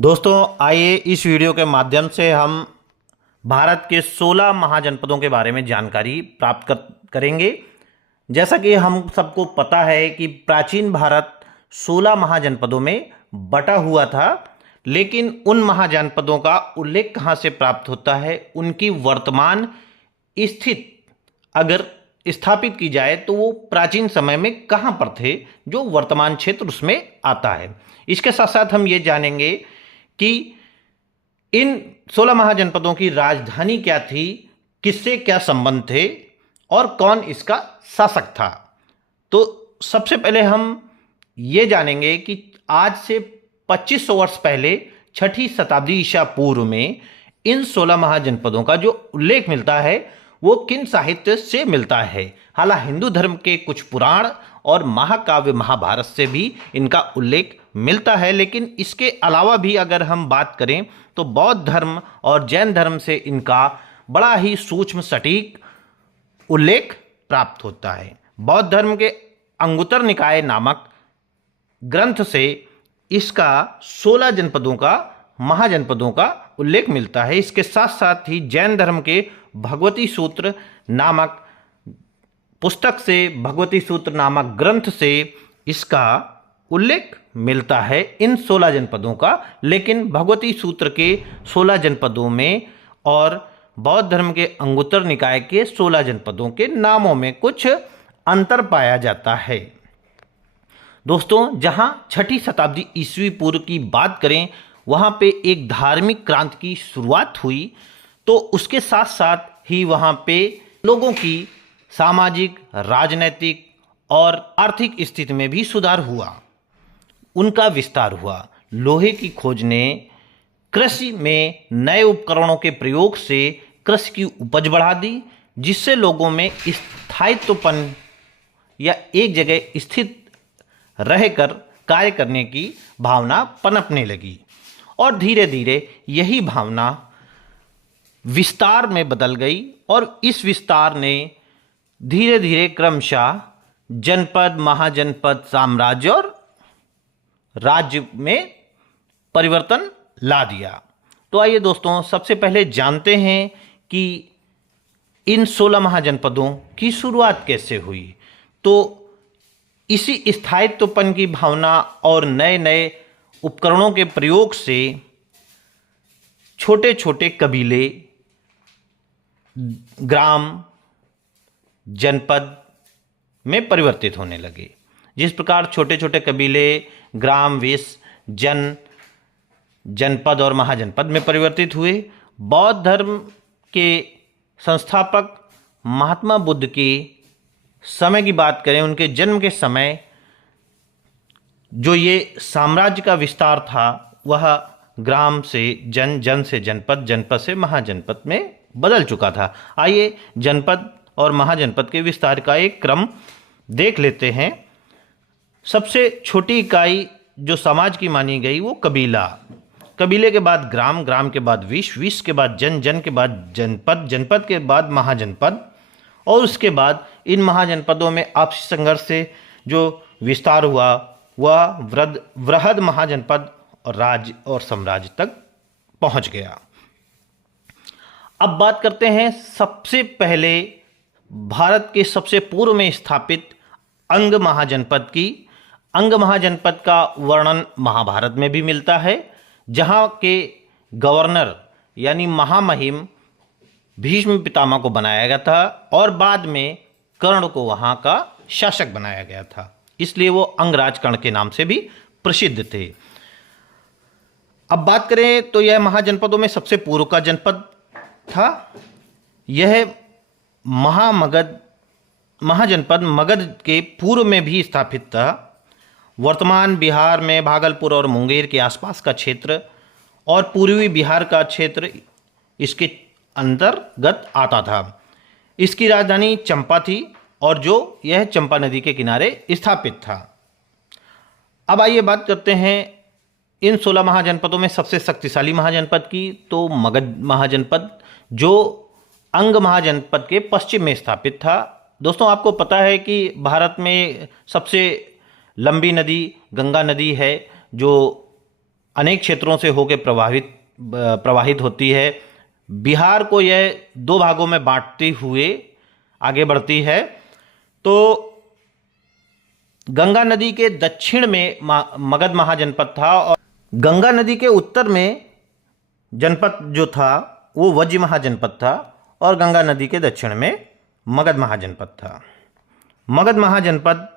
दोस्तों आइए इस वीडियो के माध्यम से हम भारत के 16 महाजनपदों के बारे में जानकारी प्राप्त करेंगे। जैसा कि हम सबको पता है कि प्राचीन भारत 16 महाजनपदों में बटा हुआ था, लेकिन उन महाजनपदों का उल्लेख कहाँ से प्राप्त होता है, उनकी वर्तमान स्थिति अगर स्थापित की जाए तो वो प्राचीन समय में कहाँ पर थे, जो वर्तमान क्षेत्र उसमें आता है। इसके साथ साथ हम ये जानेंगे कि इन 16 महाजनपदों की राजधानी क्या थी, किससे क्या संबंध थे और कौन इसका शासक था। तो सबसे पहले हम ये जानेंगे कि आज से 2500 वर्ष पहले 6ठी शताब्दी ईसा पूर्व में इन 16 महाजनपदों का जो उल्लेख मिलता है वो किन साहित्य से मिलता है। हालांकि हिंदू धर्म के कुछ पुराण और महाकाव्य महाभारत से भी इनका उल्लेख मिलता है, लेकिन इसके अलावा भी अगर हम बात करें तो बौद्ध धर्म और जैन धर्म से इनका बड़ा ही सूक्ष्म सटीक उल्लेख प्राप्त होता है। बौद्ध धर्म के अंगुत्तर निकाय नामक ग्रंथ से इसका 16 जनपदों का महाजनपदों का उल्लेख मिलता है। इसके साथ साथ ही जैन धर्म के भगवती सूत्र नामक पुस्तक से, भगवती सूत्र नामक ग्रंथ से इसका उल्लेख मिलता है इन 16 जनपदों का। लेकिन भगवती सूत्र के 16 जनपदों में और बौद्ध धर्म के अंगुत्तर निकाय के 16 जनपदों के नामों में कुछ अंतर पाया जाता है। दोस्तों, जहां 6ठी शताब्दी ईस्वी पूर्व की बात करें, वहां पे एक धार्मिक क्रांति की शुरुआत हुई, तो उसके साथ साथ ही वहां पे लोगों की सामाजिक, राजनैतिक और आर्थिक स्थिति में भी सुधार हुआ, उनका विस्तार हुआ। लोहे की खोज ने कृषि में नए उपकरणों के प्रयोग से कृषि की उपज बढ़ा दी, जिससे लोगों में स्थायित्वपन या एक जगह स्थित रहकर कार्य करने की भावना पनपने लगी और धीरे धीरे यही भावना विस्तार में बदल गई और इस विस्तार ने धीरे धीरे क्रमशः जनपद, महाजनपद, साम्राज्य और राज्य में परिवर्तन ला दिया। तो आइए दोस्तों, सबसे पहले जानते हैं कि इन 16 महाजनपदों की शुरुआत कैसे हुई। तो इसी स्थायित्वपन की भावना और नए नए उपकरणों के प्रयोग से छोटे छोटे कबीले ग्राम, जनपद में परिवर्तित होने लगे। जिस प्रकार छोटे छोटे कबीले ग्राम, वेश, जनपद और महाजनपद में परिवर्तित हुए, बौद्ध धर्म के संस्थापक महात्मा बुद्ध के समय की बात करें, उनके जन्म के समय जो ये साम्राज्य का विस्तार था वह ग्राम से जन से जनपद, जनपद से महाजनपद में बदल चुका था। आइए जनपद और महाजनपद के विस्तार का एक क्रम देख लेते हैं। सबसे छोटी इकाई जो समाज की मानी गई वो कबीला, कबीले के बाद ग्राम, ग्राम के बाद विश्व के बाद जन के बाद जनपद, जनपद के बाद महाजनपद और उसके बाद इन महाजनपदों में आपसी संघर्ष से जो विस्तार हुआ वह वृहद महाजनपद और राज्य और साम्राज्य तक पहुंच गया। अब बात करते हैं सबसे पहले भारत के सबसे पूर्व में स्थापित अंग महाजनपद की। अंग महाजनपद का वर्णन महाभारत में भी मिलता है, जहां के गवर्नर यानी महामहिम भीष्म पितामह को बनाया गया था और बाद में कर्ण को वहां का शासक बनाया गया था, इसलिए वो अंगराज कर्ण के नाम से भी प्रसिद्ध थे। अब बात करें तो यह महाजनपदों में सबसे पूर्व का जनपद था। यह महाजनपद मगध के पूर्व में भी स्थापित था। वर्तमान बिहार में भागलपुर और मुंगेर के आसपास का क्षेत्र और पूर्वी बिहार का क्षेत्र इसके अंतर्गत आता था। इसकी राजधानी चंपा थी और जो यह चंपा नदी के किनारे स्थापित था। अब आइए बात करते हैं इन 16 महाजनपदों में सबसे शक्तिशाली महाजनपद की। तो मगध महाजनपद जो अंग महाजनपद के पश्चिम में स्थापित था। दोस्तों, आपको पता है कि भारत में सबसे लंबी नदी गंगा नदी है, जो अनेक क्षेत्रों से होकर प्रवाहित होती है। बिहार को यह दो भागों में बांटते हुए आगे बढ़ती है। तो गंगा नदी के दक्षिण में मगध महाजनपद था और गंगा नदी के उत्तर में जनपद जो था वो वज्र महाजनपद था और गंगा नदी के दक्षिण में मगध महाजनपद था। मगध महाजनपद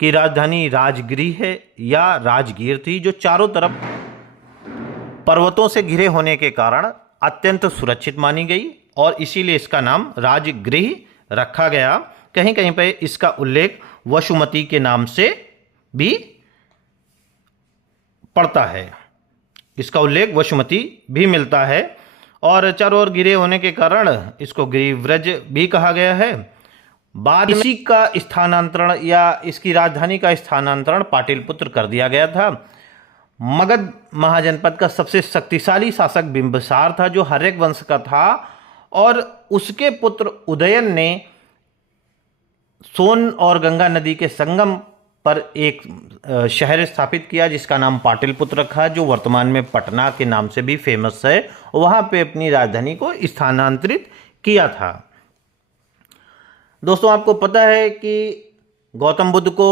की राजधानी राजगिरी है या राजगीर थी, जो चारों तरफ पर्वतों से घिरे होने के कारण अत्यंत सुरक्षित मानी गई और इसीलिए इसका नाम राजगृह रखा गया। कहीं कहीं पर इसका उल्लेख वसुमती के नाम से भी पड़ता है, इसका उल्लेख वसुमती भी मिलता है और चारों ओर घिरे होने के कारण इसको गिरिव्रज भी कहा गया है। बाद इसी का स्थानांतरण या इसकी राजधानी का स्थानांतरण पाटलिपुत्र कर दिया गया था। मगध महाजनपद का सबसे शक्तिशाली शासक बिंबिसार था, जो हर्यक वंश का था और उसके पुत्र उदयन ने सोन और गंगा नदी के संगम पर एक शहर स्थापित किया जिसका नाम पाटलिपुत्र रखा, जो वर्तमान में पटना के नाम से भी फेमस है। वहाँ पे अपनी राजधानी को स्थानांतरित किया था। दोस्तों, आपको पता है कि गौतम बुद्ध को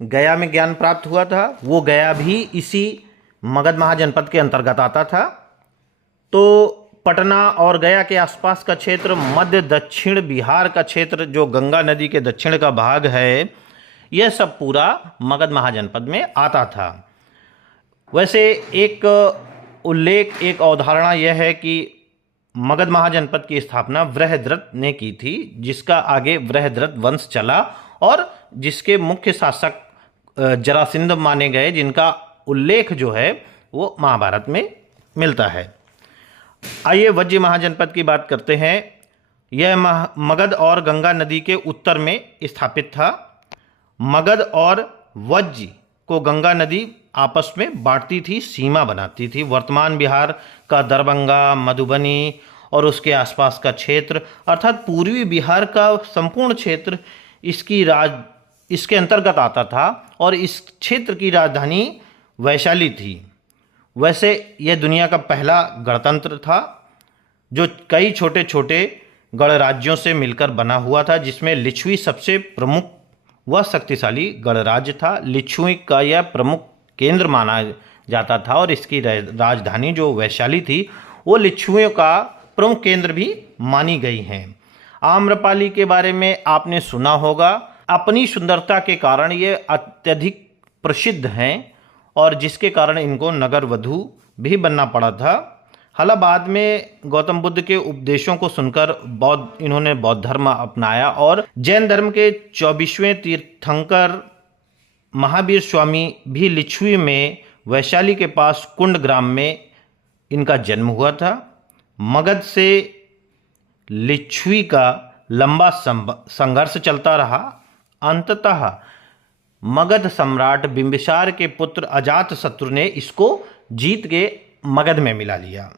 गया में ज्ञान प्राप्त हुआ था। वो गया भी इसी मगध महाजनपद के अंतर्गत आता था। तो पटना और गया के आसपास का क्षेत्र, मध्य दक्षिण बिहार का क्षेत्र जो गंगा नदी के दक्षिण का भाग है, यह सब पूरा मगध महाजनपद में आता था। वैसे एक उल्लेख, एक अवधारणा यह है कि मगध महाजनपद की स्थापना वृहद्रथ ने की थी, जिसका आगे वृहद्रथ वंश चला और जिसके मुख्य शासक जरासंध माने गए, जिनका उल्लेख जो है वो महाभारत में मिलता है। आइए वज्र महाजनपद की बात करते हैं। यह मगध और गंगा नदी के उत्तर में स्थापित था। मगध और वज्र को गंगा नदी आपस में बांटती थी, सीमा बनाती थी। वर्तमान बिहार का दरभंगा, मधुबनी और उसके आसपास का क्षेत्र अर्थात पूर्वी बिहार का संपूर्ण क्षेत्र इसके अंतर्गत आता था और इस क्षेत्र की राजधानी वैशाली थी। वैसे यह दुनिया का पहला गणतंत्र था जो कई छोटे छोटे गणराज्यों से मिलकर बना हुआ था, जिसमें लिच्छवी सबसे प्रमुख व शक्तिशाली गणराज्य था। लिच्छवी का यह प्रमुख केंद्र माना जाता था और इसकी राजधानी जो वैशाली थी वो लिच्छवियों का प्रमुख केंद्र भी मानी गई हैं। आम्रपाली के बारे में आपने सुना होगा। अपनी सुंदरता के कारण ये अत्यधिक प्रसिद्ध हैं और जिसके कारण इनको नगर वधू भी बनना पड़ा था। हालांकि बाद में गौतम बुद्ध के उपदेशों को सुनकर इन्होंने बौद्ध धर्म अपनाया और जैन धर्म के 24वें तीर्थंकर महावीर स्वामी भी लिच्छवी में वैशाली के पास कुंड ग्राम में इनका जन्म हुआ था। मगध से लिच्छवी का लंबा संघर्ष चलता रहा। अंततः मगध सम्राट बिंबिसार के पुत्र अजातशत्रु ने इसको जीत के मगध में मिला लिया।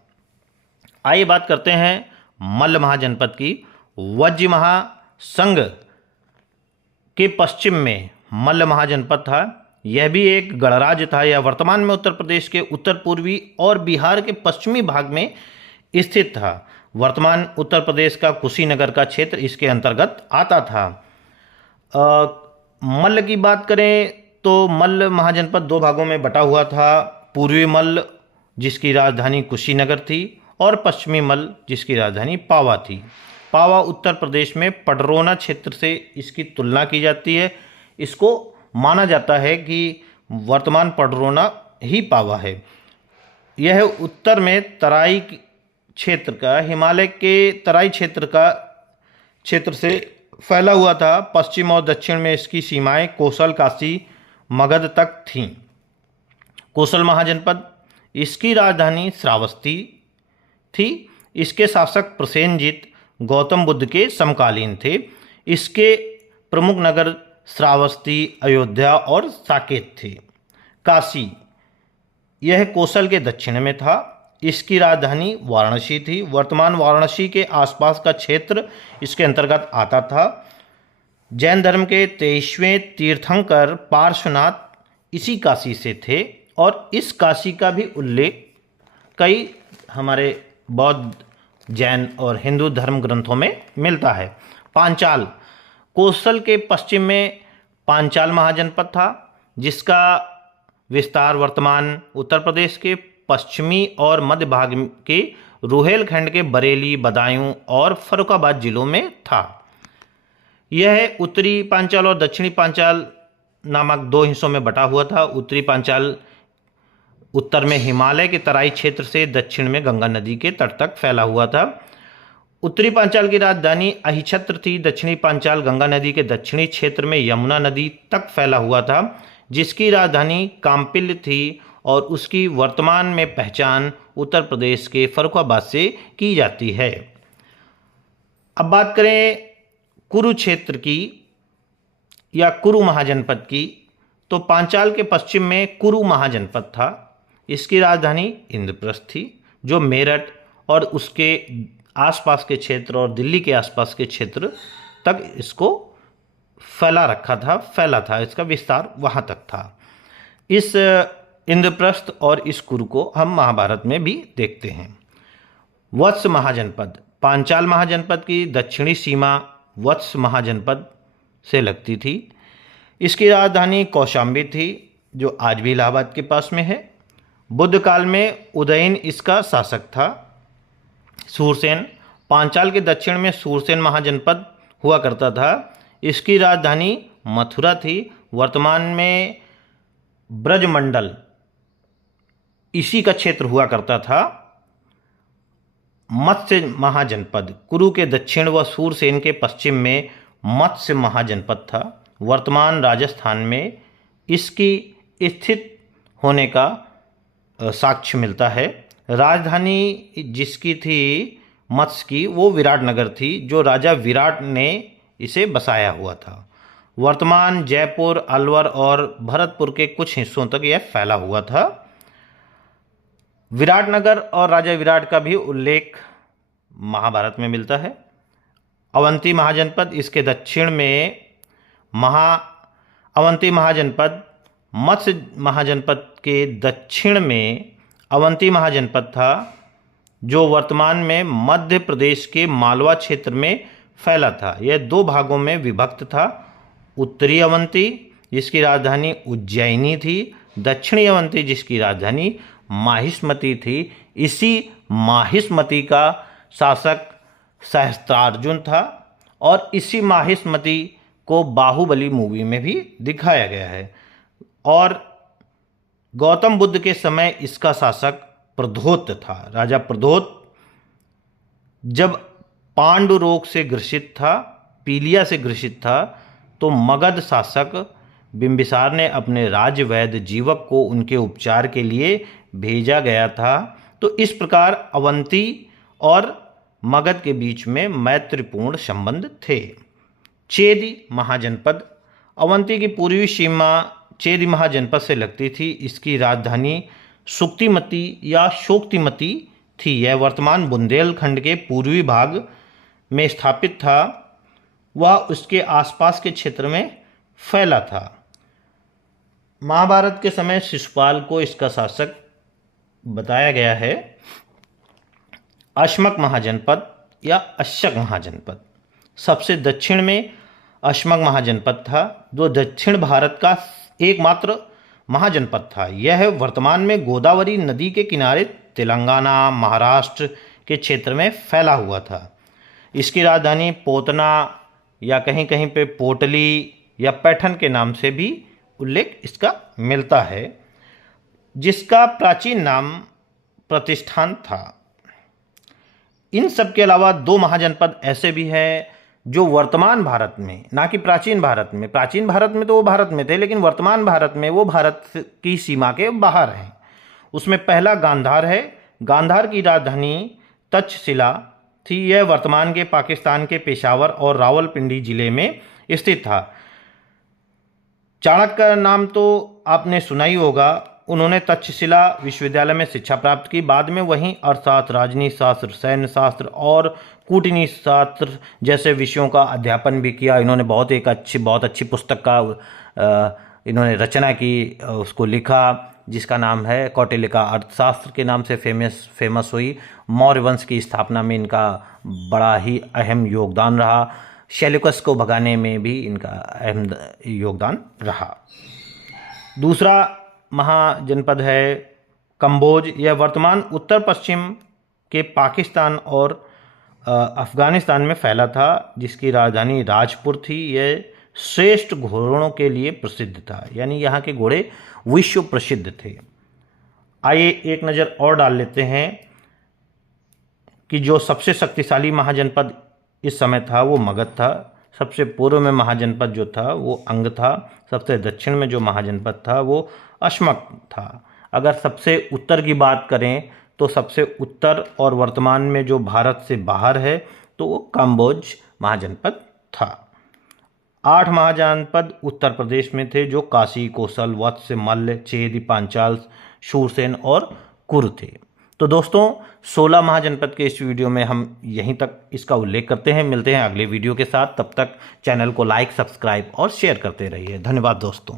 आइए बात करते हैं मल्ल महाजनपद की। वज्र महासंघ के पश्चिम में मल्ल महाजनपद था। यह भी एक गणराज्य था। यह वर्तमान में उत्तर प्रदेश के उत्तर पूर्वी और बिहार के पश्चिमी भाग में स्थित था। वर्तमान उत्तर प्रदेश का कुशीनगर का क्षेत्र इसके अंतर्गत आता था। मल्ल की बात करें तो मल्ल महाजनपद दो भागों में बटा हुआ था। पूर्वी मल्ल जिसकी राजधानी कुशीनगर थी और पश्चिमी मल्ल जिसकी राजधानी पावा थी। पावा उत्तर प्रदेश में पडरौना क्षेत्र से इसकी तुलना की जाती है। इसको माना जाता है कि वर्तमान पडरौना ही पावा है। यह उत्तर में तराई क्षेत्र का, हिमालय के तराई क्षेत्र से फैला हुआ था। पश्चिम और दक्षिण में इसकी सीमाएं कोसल, काशी, मगध तक थीं। कोसल महाजनपद, इसकी राजधानी श्रावस्ती थी। इसके शासक प्रसेनजीत गौतम बुद्ध के समकालीन थे। इसके प्रमुख नगर श्रावस्ती, अयोध्या और साकेत थे। काशी, यह कोसल के दक्षिण में था। इसकी राजधानी वाराणसी थी। वर्तमान वाराणसी के आसपास का क्षेत्र इसके अंतर्गत आता था। जैन धर्म के 23वें तीर्थंकर पार्श्वनाथ इसी काशी से थे और इस काशी का भी उल्लेख कई हमारे बौद्ध, जैन और हिंदू धर्म ग्रंथों में मिलता है। पांचाल, कोसल के पश्चिम में पांचाल महाजनपद था, जिसका विस्तार वर्तमान उत्तर प्रदेश के पश्चिमी और मध्य भाग के रुहेलखंड के बरेली, बदायूं और फर्रुखाबाद जिलों में था। यह उत्तरी पांचाल और दक्षिणी पांचाल नामक दो हिस्सों में बटा हुआ था। उत्तरी पांचाल उत्तर में हिमालय के तराई क्षेत्र से दक्षिण में गंगा नदी के तट तक फैला हुआ था। उत्तरी पांचाल की राजधानी अहिच्छत्र थी। दक्षिणी पांचाल गंगा नदी के दक्षिणी क्षेत्र में यमुना नदी तक फैला हुआ था, जिसकी राजधानी काम्पिल्य थी और उसकी वर्तमान में पहचान उत्तर प्रदेश के फर्रुखाबाद से की जाती है। अब बात करें कुरुक्षेत्र की या कुरु महाजनपद की, तो पांचाल के पश्चिम में कुरु महाजनपद था। इसकी राजधानी इंद्रप्रस्थ थी, जो मेरठ और उसके आसपास के क्षेत्र और दिल्ली के आसपास के क्षेत्र तक इसको फैला था, इसका विस्तार वहाँ तक था। इस इंद्रप्रस्थ और इस कुरु को हम महाभारत में भी देखते हैं। वत्स महाजनपद, पांचाल महाजनपद की दक्षिणी सीमा वत्स महाजनपद से लगती थी। इसकी राजधानी कौशाम्बी थी, जो आज भी इलाहाबाद के पास में है। बुद्ध काल में उदयन इसका शासक था। सूरसेन, पांचाल के दक्षिण में सूरसेन महाजनपद हुआ करता था। इसकी राजधानी मथुरा थी। वर्तमान में ब्रजमंडल इसी का क्षेत्र हुआ करता था। मत्स्य महाजनपद, कुरु के दक्षिण व सूरसेन के पश्चिम में मत्स्य महाजनपद था। वर्तमान राजस्थान में इसकी स्थित होने का साक्ष्य मिलता है। राजधानी जिसकी थी मत्स्य की, वो विराटनगर थी, जो राजा विराट ने इसे बसाया हुआ था। वर्तमान जयपुर, अलवर और भरतपुर के कुछ हिस्सों तक यह फैला हुआ था। विराटनगर और राजा विराट का भी उल्लेख महाभारत में मिलता है। अवंती महाजनपद, इसके दक्षिण में अवंती महाजनपद, मत्स्य महाजनपद के दक्षिण में अवंती महाजनपद था, जो वर्तमान में मध्य प्रदेश के मालवा क्षेत्र में फैला था। यह दो भागों में विभक्त था। उत्तरी अवंती, जिसकी राजधानी उज्जैनी थी, दक्षिणी अवंती, जिसकी राजधानी माहिष्मती थी। इसी माहिष्मती का शासक सहस्त्रार्जुन था और इसी माहिष्मती को बाहुबली मूवी में भी दिखाया गया है। और गौतम बुद्ध के समय इसका शासक प्रद्योत था। राजा प्रद्योत जब पांडु रोग से ग्रसित था, पीलिया से ग्रसित था, तो मगध शासक बिंबिसार ने अपने राजवैद्य जीवक को उनके उपचार के लिए भेजा गया था। तो इस प्रकार अवंती और मगध के बीच में मैत्रीपूर्ण संबंध थे। चेदी महाजनपद, अवंती की पूर्वी सीमा चेदी महाजनपद से लगती थी। इसकी राजधानी सुक्तिमती या शोक्तिमती थी। यह वर्तमान बुंदेलखंड के पूर्वी भाग में स्थापित था। वह उसके आसपास के क्षेत्र में फैला था। महाभारत के समय शिशुपाल को इसका शासक बताया गया है। अश्मक महाजनपद या अश्शक महाजनपद, सबसे दक्षिण में अश्मक महाजनपद था, जो दक्षिण भारत का एकमात्र महाजनपद था। यह वर्तमान में गोदावरी नदी के किनारे तेलंगाना, महाराष्ट्र के क्षेत्र में फैला हुआ था। इसकी राजधानी पोतना या कहीं कहीं पे पोटली या पैठन के नाम से भी उल्लेख इसका मिलता है, जिसका प्राचीन नाम प्रतिष्ठान था। इन सब के अलावा दो महाजनपद ऐसे भी हैं जो वर्तमान भारत में, ना कि प्राचीन भारत में, प्राचीन भारत में तो वो भारत में थे, लेकिन वर्तमान भारत में वो भारत की सीमा के बाहर हैं। उसमें पहला गांधार है। गांधार की राजधानी तक्षशिला थी। यह वर्तमान के पाकिस्तान के पेशावर और रावलपिंडी जिले में स्थित था। चाणक्य का नाम तो आपने सुना ही होगा। उन्होंने तक्षशिला विश्वविद्यालय में शिक्षा प्राप्त की। बाद में वहीं अर्थशास्त्र, राजनीति शास्त्र, सैन्य शास्त्र और कूटनीति शास्त्र जैसे विषयों का अध्यापन भी किया। इन्होंने बहुत अच्छी पुस्तक का इन्होंने रचना की, उसको लिखा, जिसका नाम है कौटिल्य अर्थशास्त्र के नाम से फेमस हुई। मौर्य वंश की स्थापना में इनका बड़ा ही अहम योगदान रहा। सेल्यूकस को भगाने में भी इनका अहम योगदान रहा। दूसरा महाजनपद है कंबोज। यह वर्तमान उत्तर पश्चिम के पाकिस्तान और अफगानिस्तान में फैला था, जिसकी राजधानी राजपुर थी। यह श्रेष्ठ घोड़ों के लिए प्रसिद्ध था, यानी यहाँ के घोड़े विश्व प्रसिद्ध थे। आइए एक नज़र और डाल लेते हैं कि जो सबसे शक्तिशाली महाजनपद इस समय था वो मगध था। सबसे पूर्व में महाजनपद जो था वो अंग था। सबसे दक्षिण में जो महाजनपद था वो अश्मक था। अगर सबसे उत्तर की बात करें तो सबसे उत्तर और वर्तमान में जो भारत से बाहर है तो वो काम्बोज महाजनपद था। 8 महाजनपद उत्तर प्रदेश में थे, जो काशी, कौशल, वत्स, मल्ल, चेदी, पांचाल, शूरसेन और कुरु थे। तो दोस्तों 16 महाजनपद के इस वीडियो में हम यहीं तक इसका उल्लेख करते हैं। मिलते हैं अगले वीडियो के साथ। तब तक चैनल को लाइक, सब्सक्राइब और शेयर करते रहिए। धन्यवाद दोस्तों।